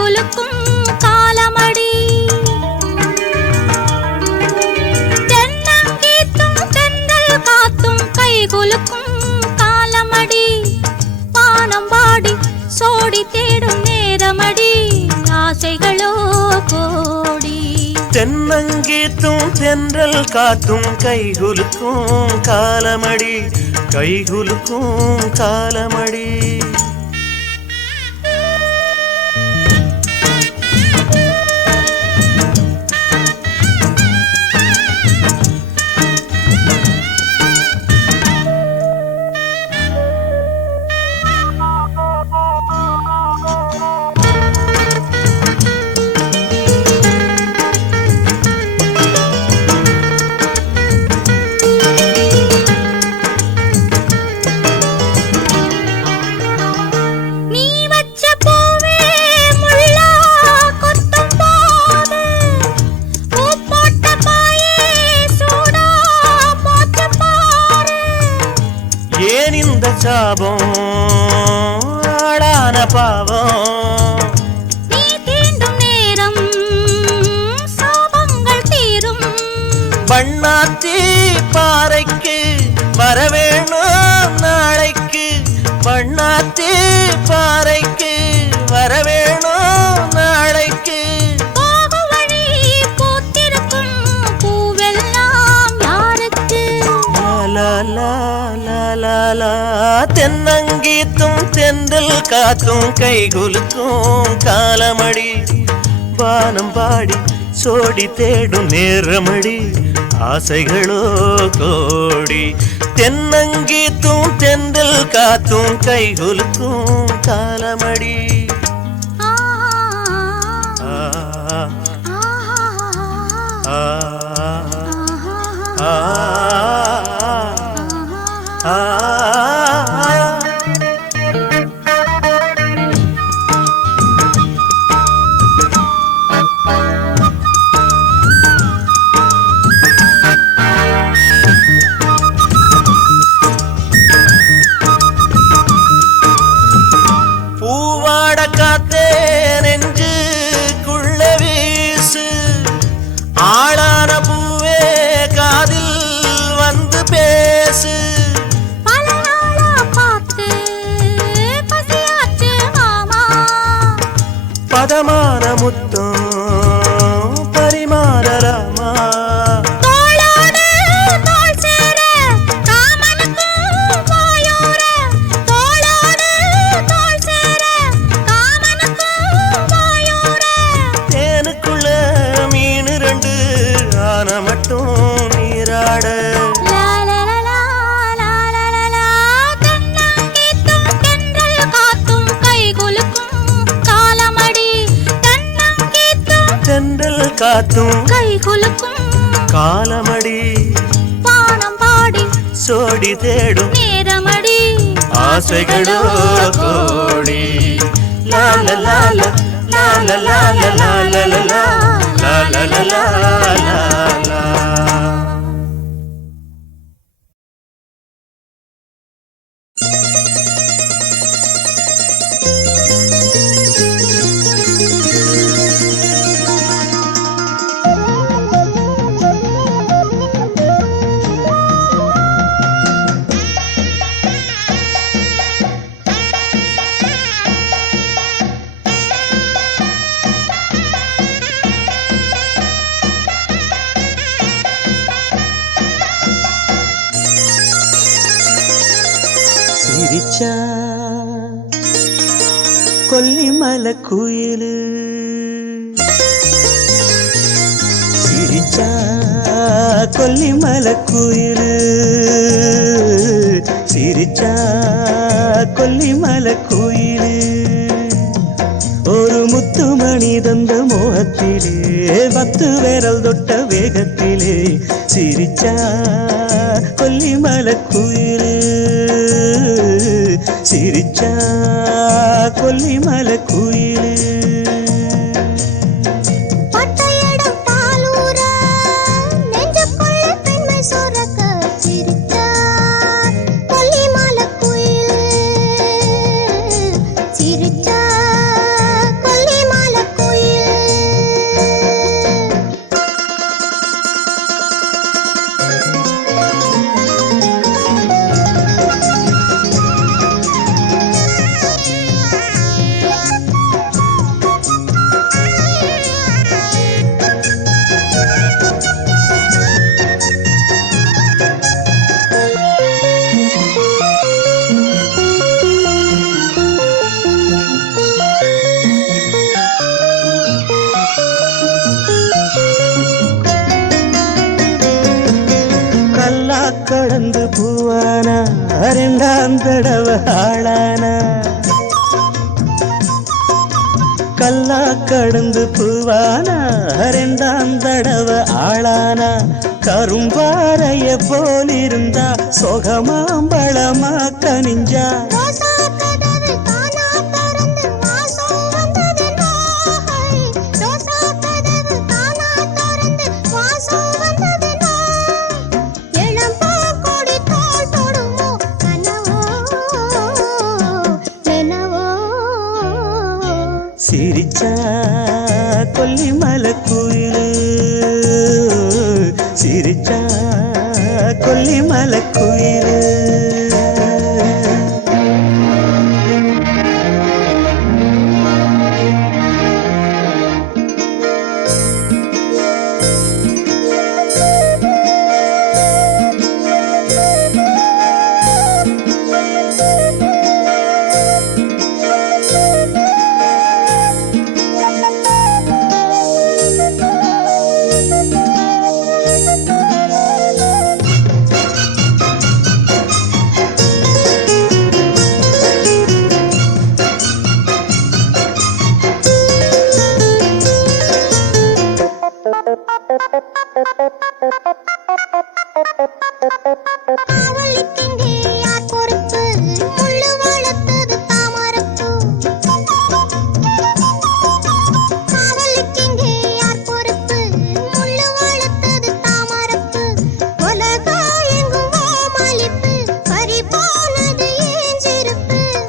குலுக்கும் காலமடி. தென்னங்கீத்தும் தென்றல் காத்தும் கை குலுக்கும் காலமடி. வானம் பாடி சோடி தேடும் நேரமடி. ஆசைகளோ கோடி. தென்னங்கீத்தும் தென்றல் காத்தும் கைகுலுக்கும் காலமடி. கைகுலுக்கும் காலமடி. சாபம் ஆடான பாவம் நீ தீண்டும் நேரம் சாபங்கள் தீரும். பண்ணாத்தி பாறைக்கு வரவேணும் நாளைக்கு. பண்ணாத்தி பாறைக்கு வரவேணும் நாளைக்கு. வழி பூத்திருக்கும் பூவெல்லாம் யாருக்கு? தென்னங்கீத்தும் தென்றல் காத்தும் கைகுலுக்கும் காலமடி. வானம் பாடி சோடி தேடும் நேரமடி. ஆசைகளோ கோடி. தென்னங்கீத்தும் தென்றல் காத்தும் கைகுலுக்கும் காலமடி. பூவாட காத்தே நெஞ்சுக்குள்ள வீசு. ஆளான பூவே காதில் வந்து பேசு. பல நாளா பார்த்து பசியாச்சு மாமா. பதமான முத்தம் பரிமாறலாமா. தோளோடு தோள் சேர காமனுக்கும் வாயோர. தோளோடு தோள் சேர காமனுக்கும் வாயோர. தேனுக்குள்ள மீன் ரெண்டு ஆன மட்டும் நீராட. தென்னங்கீத்தும் தென்றல் காத்தும் கை குலுக்கும் காலமடி. தென்னங்கீத்தும் தென்றல் காத்தும் கை குலுக்கும் காலமடி. வானம் பாடி சோடி தேடும் நேரமடி. ஆசைகளோ கோடி. லால லால லால லால லால லால லால லால. சிரிச்சா கொல்லிமலை குயிலு. சிரிச்சா கொல்லிமலை குயிலு. சிரிச்சா கொல்லிமலை குயிலு. ஒரு முத்துமணி தந்த மோகத்திலே 10 விரல் தொட்ட வேகத்திலே. சிரிச்சா கொல்லிமலை குயிலு. சிரிச்சா கொல்லிமலை குயிலு. சிரிச்சா கொல்லிமலை பூவானா ரெண்டாம் தடவை ஆளானா கல்லா கடந்து பூவானா ரெண்டாம் தடவை ஆளானா கரும்பாறைய போலிருந்தா சொகமாம்பழமா கனிஞ்சா சிரிச்சா கொல்லிமலை குயிலு சிரிச்சா கொல்லிமலை குயிலு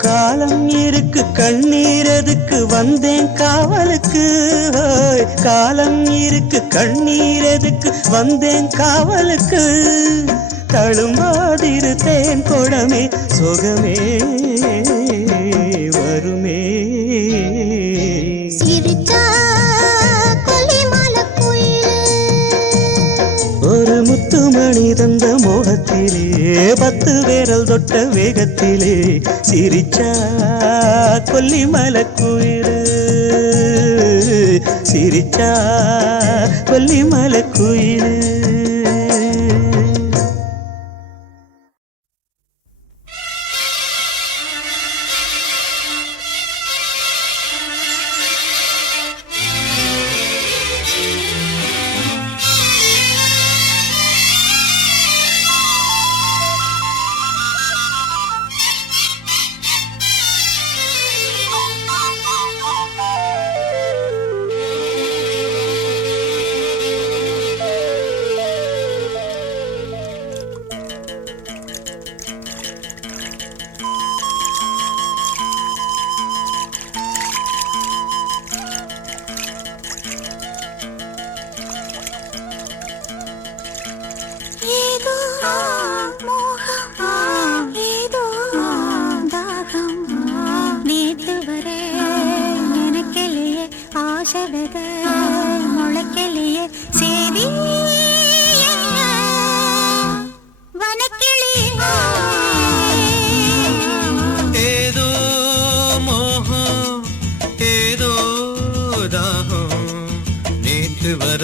காலம் இருக்கு கண்ணீரதுக்கு வந்தேன் காவலுக்கு காலம் இருக்கு கண்ணீரதுக்கு வந்தேன் காவலுக்கு தழும்பாதிரு தேன் கொடமே சுகமே வருமே ஒரு முத்துமணி தந்த மோகத்திலே 10 விரல் தொட்ட வேகத்திலே சிரிச்சா கொல்லிமலை குயிலு சிரிச்சா கொல்லிமலை குயிலு முளைக்கலையே சேதி வனக்கிளி ஏதோ மோகம் ஏதோ தாகம் நேத்து வர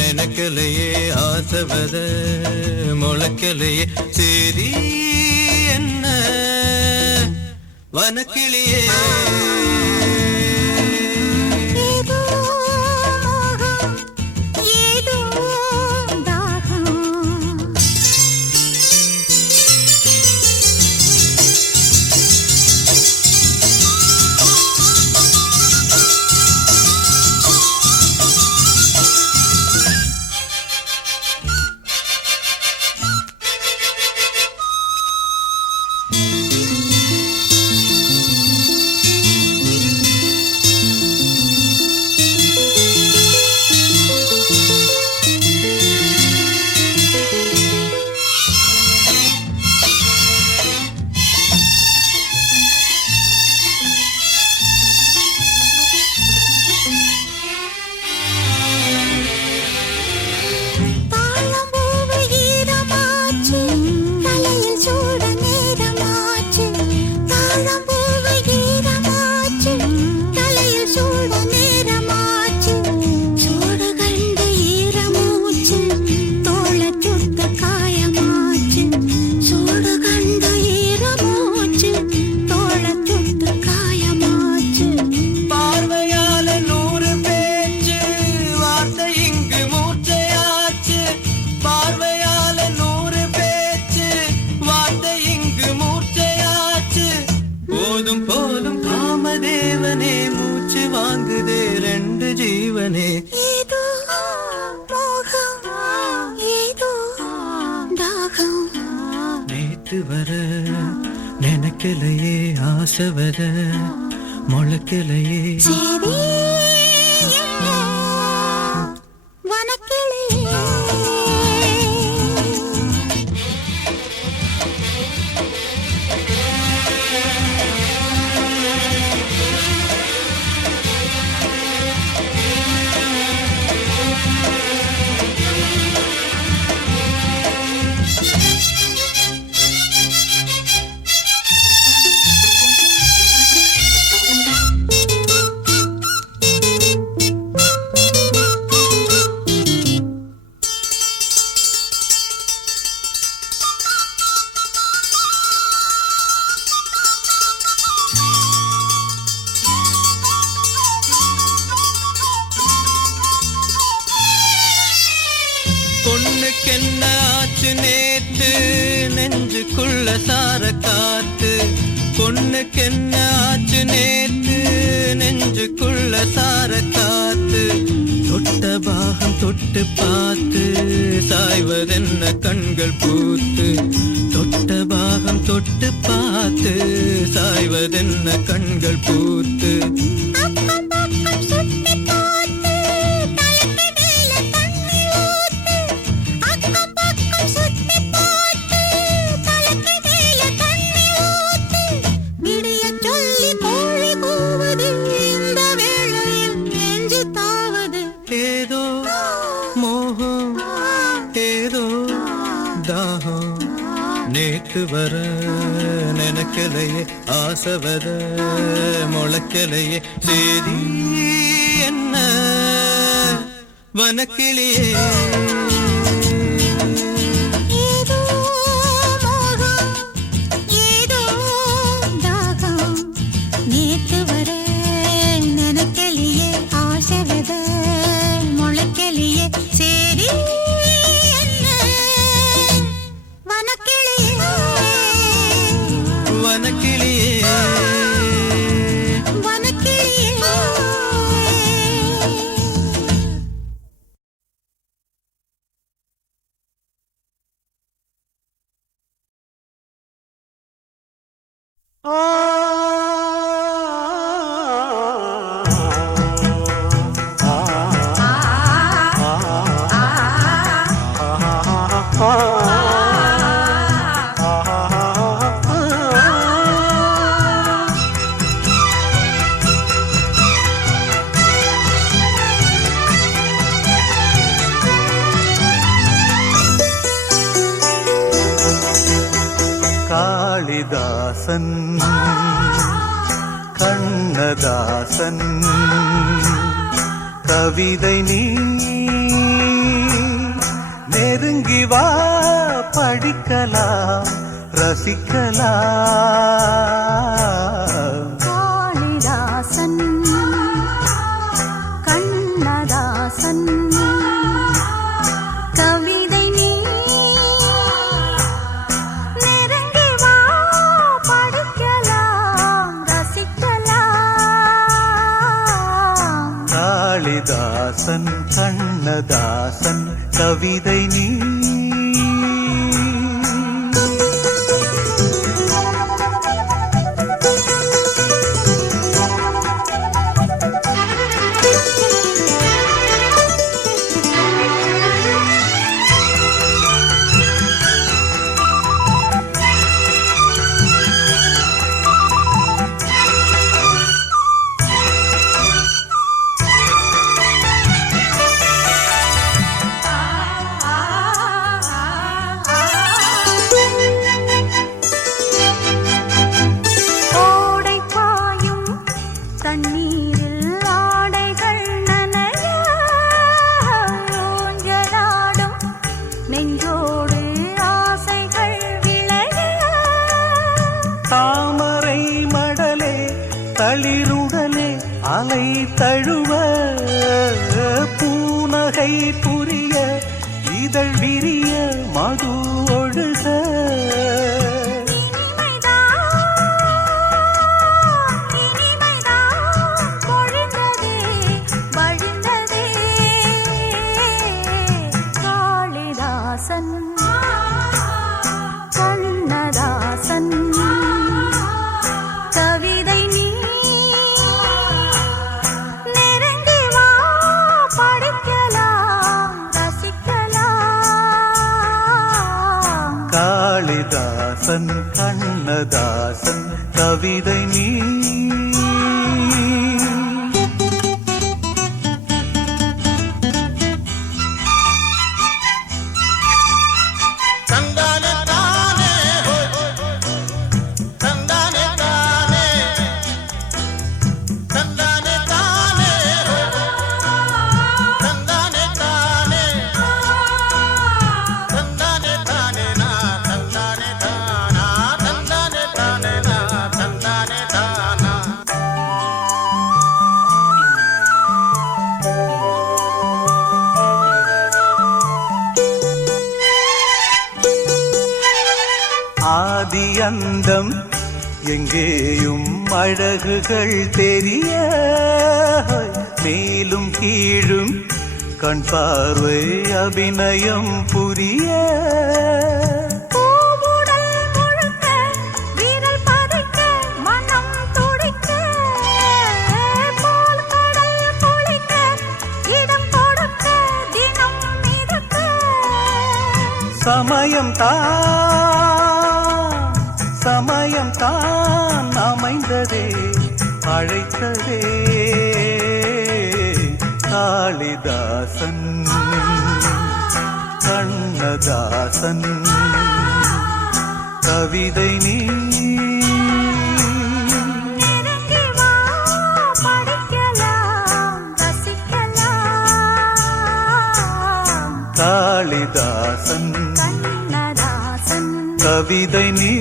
நினைக்கலையே ஆசவத முளைக்கலையே சேதி என்ன வனக்கிளியே தாழம்பூவு ஈரமாச்சு தலையில் சூட நேரமாச்சு வர நினைக்கலையே ஆசை வர முளைக்கலையே சரி என்ன வனக்கிளியே பொண்ணுக்கென்ன ஆச்சு நேத்து நெஞ்சுக்குள்ள சார காத்து பொண்ணுக்கென்ன ஆச்சு நேத்து நெஞ்சுக்குள்ள சார காத்து தொட்ட பாகம் தொட்டு பார்த்து சாய்வதென்ன கண்கள் பூத்து தொட்ட பாகம் தொட்டு பார்த்து சாய்வதென்ன கண்கள் பூத்து ஏதோ மோகம் ஏதோ தாகம் நேத்து வர நினைக்கலையே ஆசை வர முளைக்கலையே சேதி என்ன வனக்கிளியே ஏதோ மோகம் ஏதோ தாகம் நேத்து வர நினைக்கலையே ஆசை வித முளைக்கலையே சரி என்ன வனக்கிளியே வனக்கிளியே வனக்கிளியே காளிதாசன் கண்ணதாசன் கவிதை நீ நெருங்கி வா படிக்கலாம் ரசிக்கலாம் காளிதாசன் கண்ணதாசன் கவிதை நீ நெருங்கி வா படிக்கலாம் ரசிக்கலாம் காளிதாசன் கண்ணதாசன் கவிதை நீ தளிருடலே அலை தழுவ பூனகை புரிய இதழ் விரிய மது ஒழுக கண்ணதாசன் கண்ணதாசன் கவிதை நீ நெருங்கி வா படிக்கலாம் ரசிக்கலாம் காளிதாசன் கண்ணதாசன் கவிதை நீ ஆதியந்தம் எங்கேயும் அழகுகள் தெரிய மேலும் கீழும் கண் பார்வை அபிநயம் புரிய சமயம் தான் அமைந்ததே அழைத்ததே காளிதாசன் கண்ணதாசன் கவிதை நீ காளிதாசன் கண்ணதாசன் கவிதை நீ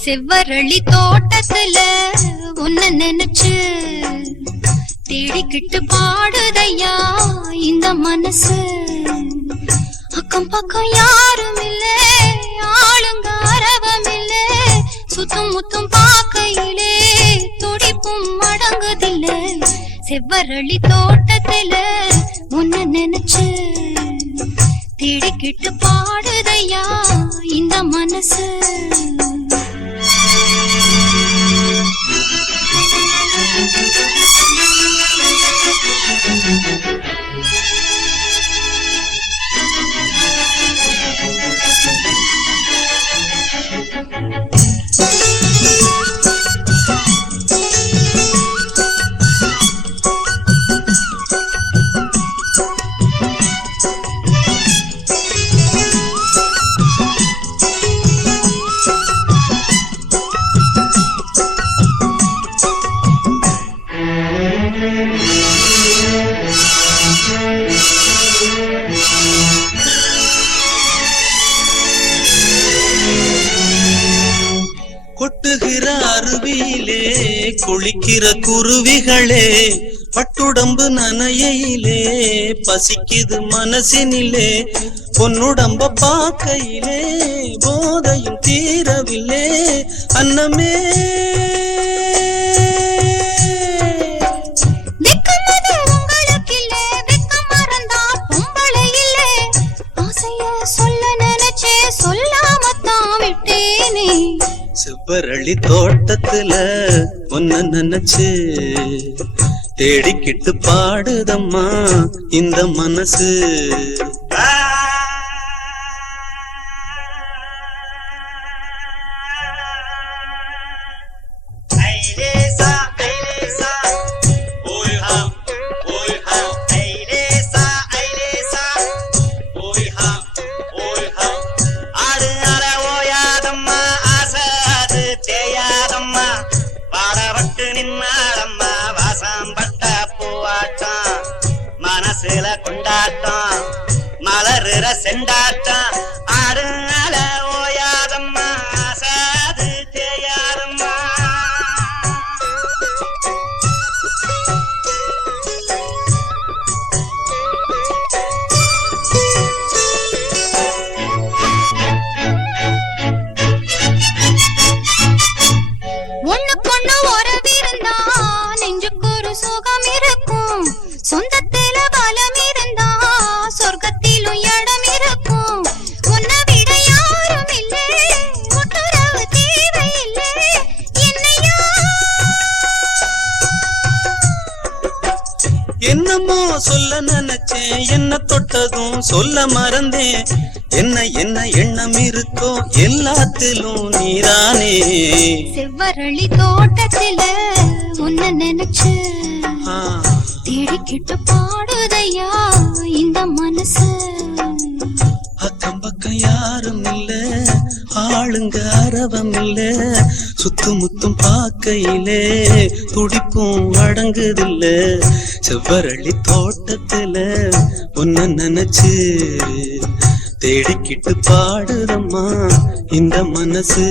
செவ்வரளி தோட்டத்துல உன்ன நினைச்சு தேடிக்கிட்டு பாடுதையா இந்த மனசு அக்கம் பக்கம் யாரும் இல்ல ஆளுங்க அரவம் இல்ல சுத்தும் முத்தும் பார்க்கையிலே துடிப்பும் அடங்குதில்ல செவ்வரளி தோட்டத்துல உன்ன நினைச்சு தேடிக்கிட்டு பாடுதையா இந்த மனசு கொட்டுகிற அருவியிலே குளிக்கிற குருவிகளே பட்டுடம்பு நனையிலே பசிக்குது மனசினிலே பொன்னுடம்ப பார்க்கையிலே போதையும் தீரவில்லை அன்னமே செவ்வரளி தோட்டத்துல ஒன்ன நினைச்சு தேடிக்கிட்டு பாடுதம்மா இந்த மனசு ஐலேசா ஆடுற செண்டாட்டம் ஆடுனால ஓயாதம்மா ஆசாது தேயாதம்மா. ஒண்ணுக்கொண்ணு உறவிருந்தா நெஞ்சுக்கு ஒரு சுகம் இருக்கும். சொந்தத்தில பலம் இருந்தா சொர்க்கத்திலும் இடம் இருக்கும். உன்னை விட யாரும் இல்லை, ஒட்டுறவு தேவையில்லை. என்னையா என்னமோ சொல்ல நினைச்சேன், என்ன தொட்டதும் சொல்ல மறந்தேன். என்ன என்ன எண்ணம் இருக்கோ எல்லாத்திலும் நீதானே. செவ்வரளி தோட்டத்தில உன்னை நினைச்சு ஆ, தேடிக்கிட்டு பாடுதையா இந்த மனசு. அக்கம் பக்கம் யாரும் இல்ல, ஆளுங்க அரவம் இல்ல. சுத்தும் முத்தும் பார்க்கையிலே துடிப்பும் அடங்குதில்ல. செவ்வரளி தோட்டத்துல உன்னை நினைச்சு தேடிக்கிட்டு பாடுதம்மா இந்த மனசு.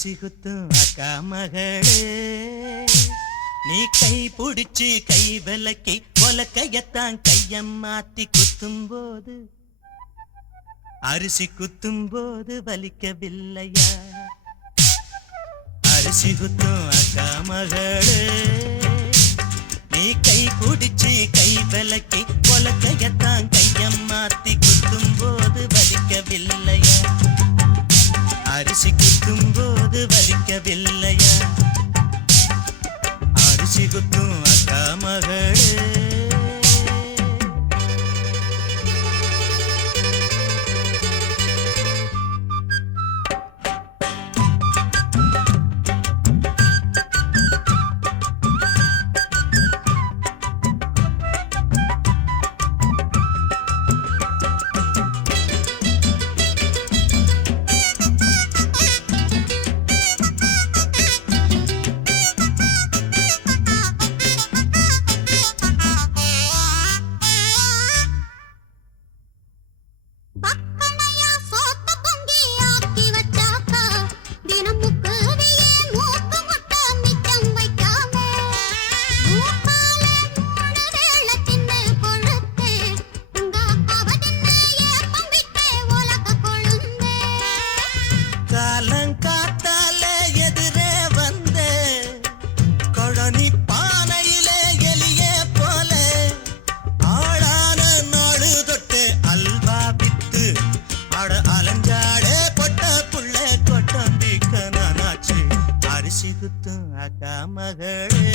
அரிசி குத்தும் அக்கா மகளே நீ கை புடிச்சு கை விலக்கி உலக்கையத்தான் கையம் மாத்தி குத்தும் போது அரிசி குத்தும் போது வலிக்கவில்லையா அரிசி குத்தும் அக்கா மகளே நீ கை புடிச்சு கை விலக்கி உலக்கையத்தான் கையம் மாத்தி குத்தும் போது வலிக்கவில்லையா அரிசி குத்தும் போது வலிக்கவில்லையா அரிசி குத்தும் அக்கா மகளே பக்கனையா சோத்த பொங்கி ஆக்கி வச்சாக்கா தினமுக்கு வியே மூக்கு முட்டை மிச்சம் வைக்காம மூக்கால 3 வேளை தின்னு கொழுத்தே உங்க அக்காவ தின்னு ஏப்பம் விட்டே உலக கொழுந்தே காலங்காத்தால எதிரே வந்த கொழனி பானையிலே எலியே போல ஆளான நாடு தொட்டு அல்வா வித்து அட அலஞ்சாடே பொட்ட புள்ள கொட்டம்பிக்க நானாச்சு அரிசி குத்தும் அக்கா மகளே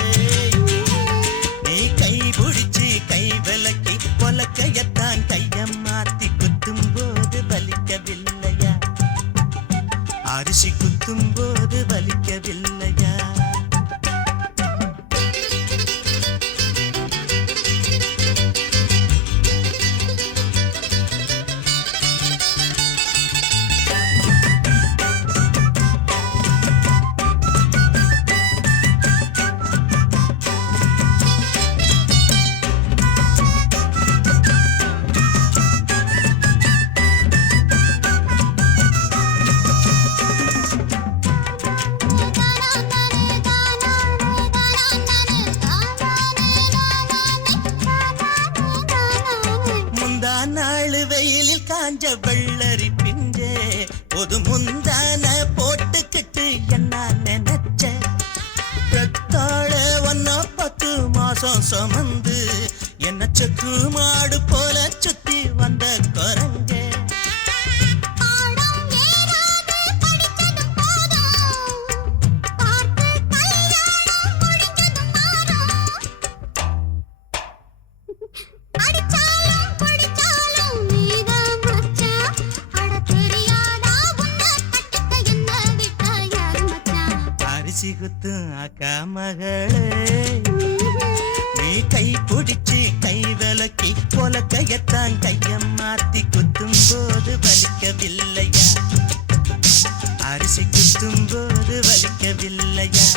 நீ கை புடிச்சு கை விலக்கி பொலக்கையத்தான் கையம் மாத்தி குத்தும் போது வலிக்கவில்லையா அரிசி குத்தும் போது வலிக்கவில்லையா முந்தா நாள் வெயிலில் காஞ்ச வெள்ளரி பிஞ்சே ஒரு முந்தான போட்டுக்கிட்டு என்ன நினைச்ச பெத்தாழ ஒன்னா 10 மாசம் சுமந்து என்ன செக்கு மாடு போல சுத்தி வந்த குரங்கே பாடம் ஏறாது படிச்சதும் போதும் பார்த்து கல்யாணம் முடிஞ்சதும் மாறும் அடிச்சாலும் படிச்சாலும் நீதான் மச்சான் அட தெரியாதா உன்னை கட்டிக்க என்ன விட்ட யாரு மச்சான் அரிசி குத்தும் அக்கா மகளே நீ கை புடிச்சு கை விலக்கி பொலக்கையத்தான் கையம் மாத்தி குத்தும் போது வலிக்கவில்லையா அரிசி குத்தும் போது வலிக்கவில்லையா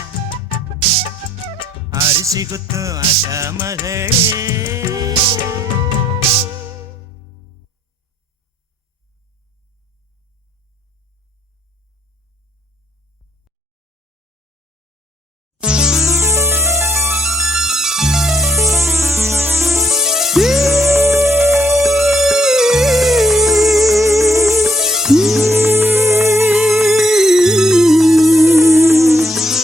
அரிசி குத்தும் அக்கா மகளே